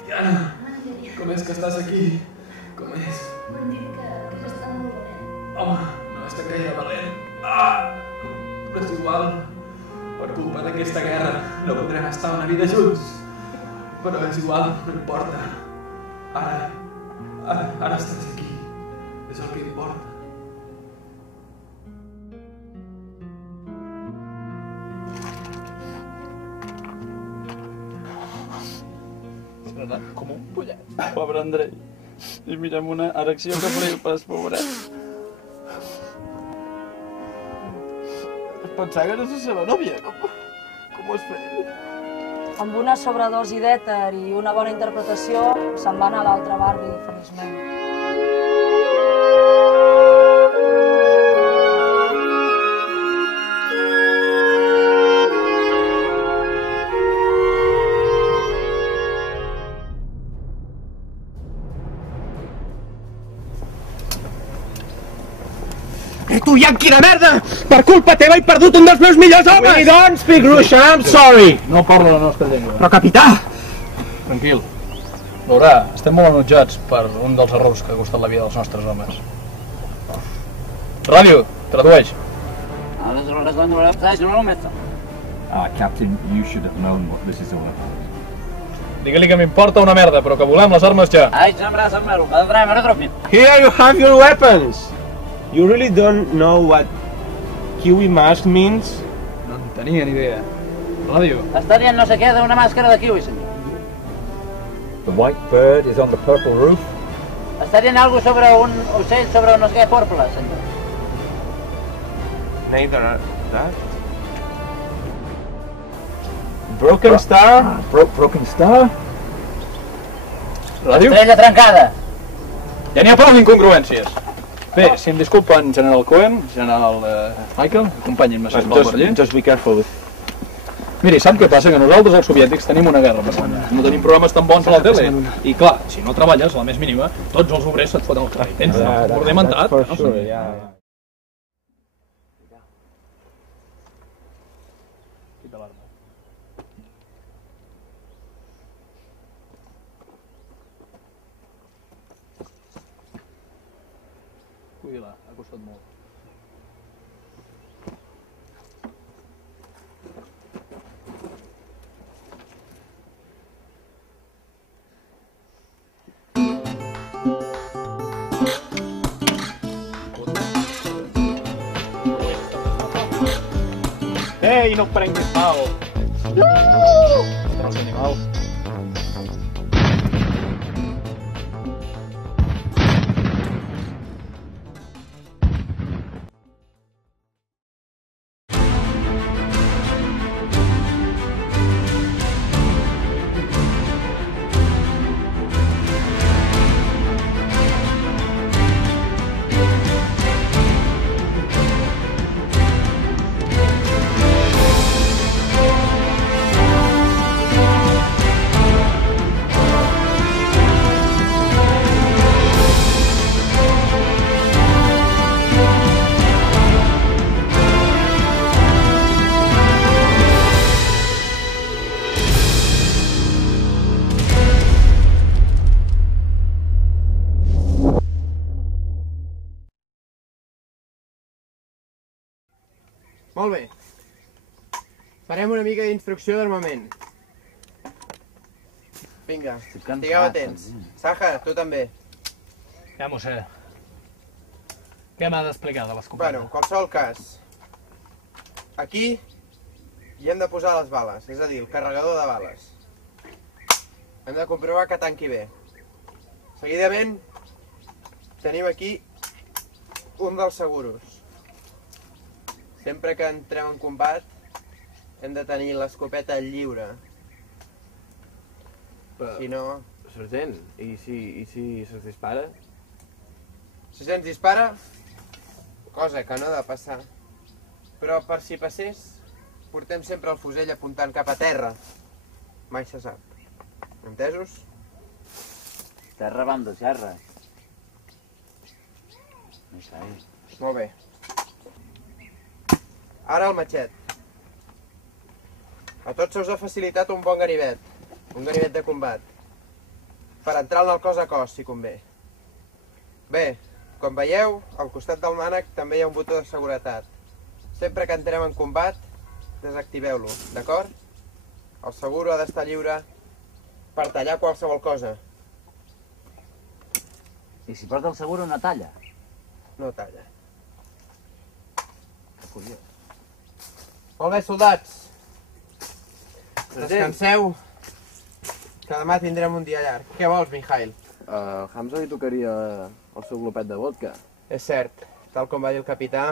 Tatiana, com és que estàs aquí? Com és? M'han dit que s'està molt valent. Home, no és que caia valent. Però és igual. Per culpa d'aquesta guerra no podrem estar una vida junts. Però és igual, no importa. Ara estàs aquí. És el que importa. Com un pollet. Pobre Andrei. I mira'm una erecció que flipes, pobret. Es pensava que eres la seva nòvia. Com ho has fet? Amb una sobredosi d'èter i una bona interpretació, se'n va anar a l'altre barri, feliçment. Tu, Yankee de merda! Per culpa teva he perdut un dels meus millors homes! We don't speak Russian, I'm sorry! No parlo la nostra llengua. Però, capità! Tranquil. Veurà, estem molt enutjats per un dels errors que ha costat la vida dels nostres homes. Ràdio, tradueix. Captain, you should have known what this is all about. Digue-li que m'importa una merda, però que volem les armes ja. Here you have your weapons! You really don't know what Kiwi mask means? No en tenia ni idea. Ràdio. Està dient no sé què d'una màscara de kiwi, senyor. The white bird is on the purple roof. Està dient alguna sobre un ocell sobre no sé què porpla, senyor. Neither that. Broken star? Broken star? Ràdio? Estrella trencada. Ja n'hi ha prou d'incongruències. Bé, si em disculpen, general Cohen, general Michael, acompanyin-me, sisplau, per allà. Just be careful. Miri, sap què passa? Que nosaltres, els soviètics, tenim una guerra passant. No tenim programes tan bons a la tele. I clar, si no treballes, la més mínima, tots els obrers se't foten al carrer. Tens ornamentat, no? Quita l'arma. Cuida-la, ha costat molt. Ei, no prenguis mal! Tros animal. Molt bé. Farem una mica d'instrucció d'armament. vinga, estigueu atents. Saja, tu també. Ja m'ho sé. Què m'ha d'explicar de l'escopeta? Bueno, en qualsevol cas, aquí hi hem de posar les bales, és a dir, el carregador de bales. Hem de comprovar que tanqui bé. Seguidament, tenim aquí un dels seguros. Sempre que entrem en combat, hem de tenir l'escopeta lliure. Si no... Sergent, i si se'ns dispara? Si se'ns dispara, cosa que no ha de passar, però per si passés, portem sempre el fusell apuntant cap a terra. Mai se sap. Entesos? Terra banda xerra. No sé. Molt bé. Ara el matxet. A tots se us ha facilitat un bon ganivet de combat, per entrar-ne al cos a cos, si convé. Bé, com veieu, al costat del mànec també hi ha un botó de seguretat. Sempre que entrem en combat, desactiveu-lo, d'acord? El seguro ha d'estar lliure per tallar qualsevol cosa. I si porta el seguro no talla? No talla. Que curiós. Molt bé, soldats. Descanseu, que demà tindrem un dia llarg. Què vols, Mikhail? Hamza li tocaria el seu glopet de vodka. És cert, tal com va dir el capità.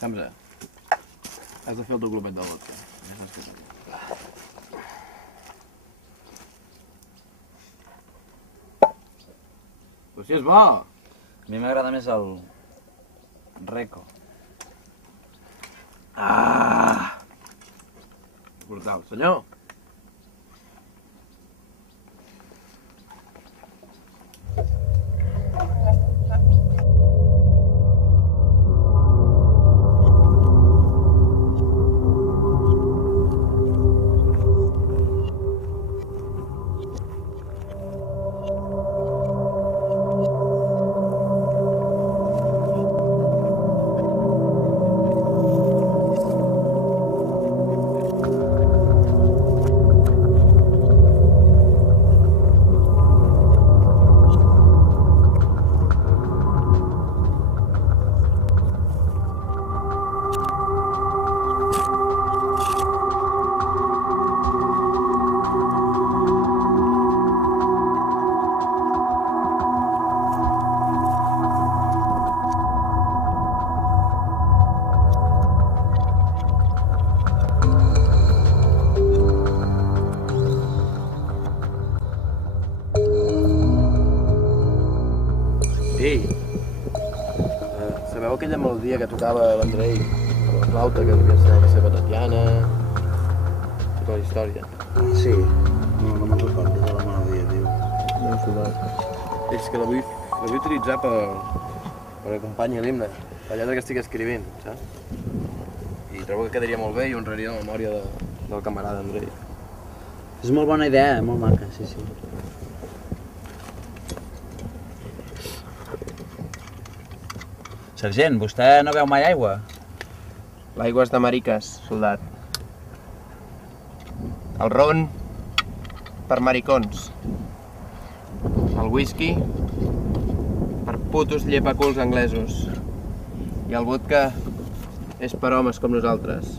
Hamza, has de fer el teu glopet de vodka. Ja saps què és. Però si és bo! A mi m'agrada més el... Reco. Ah! Brutal. Senyor! Sabeu aquella melodia que tocava l'Andrei a la flauta que havia ensenyat la seva Tatiana? Tota la història. Sí, no me'n recordo de la melodia, tio. No hem soldat. És que la vull utilitzar per acompanyar l'himne, la lletra que estic escrivint, saps? I trobo que quedaria molt bé i honraria la memòria del camarada Andrei. És molt bona idea, molt maca, sí, sí. Sergent, vostè no beu mai aigua? L'aigua és de mariques, soldat. El ron, per maricons. El whisky, per putos llepaculs anglesos. I el vodka és per homes com nosaltres.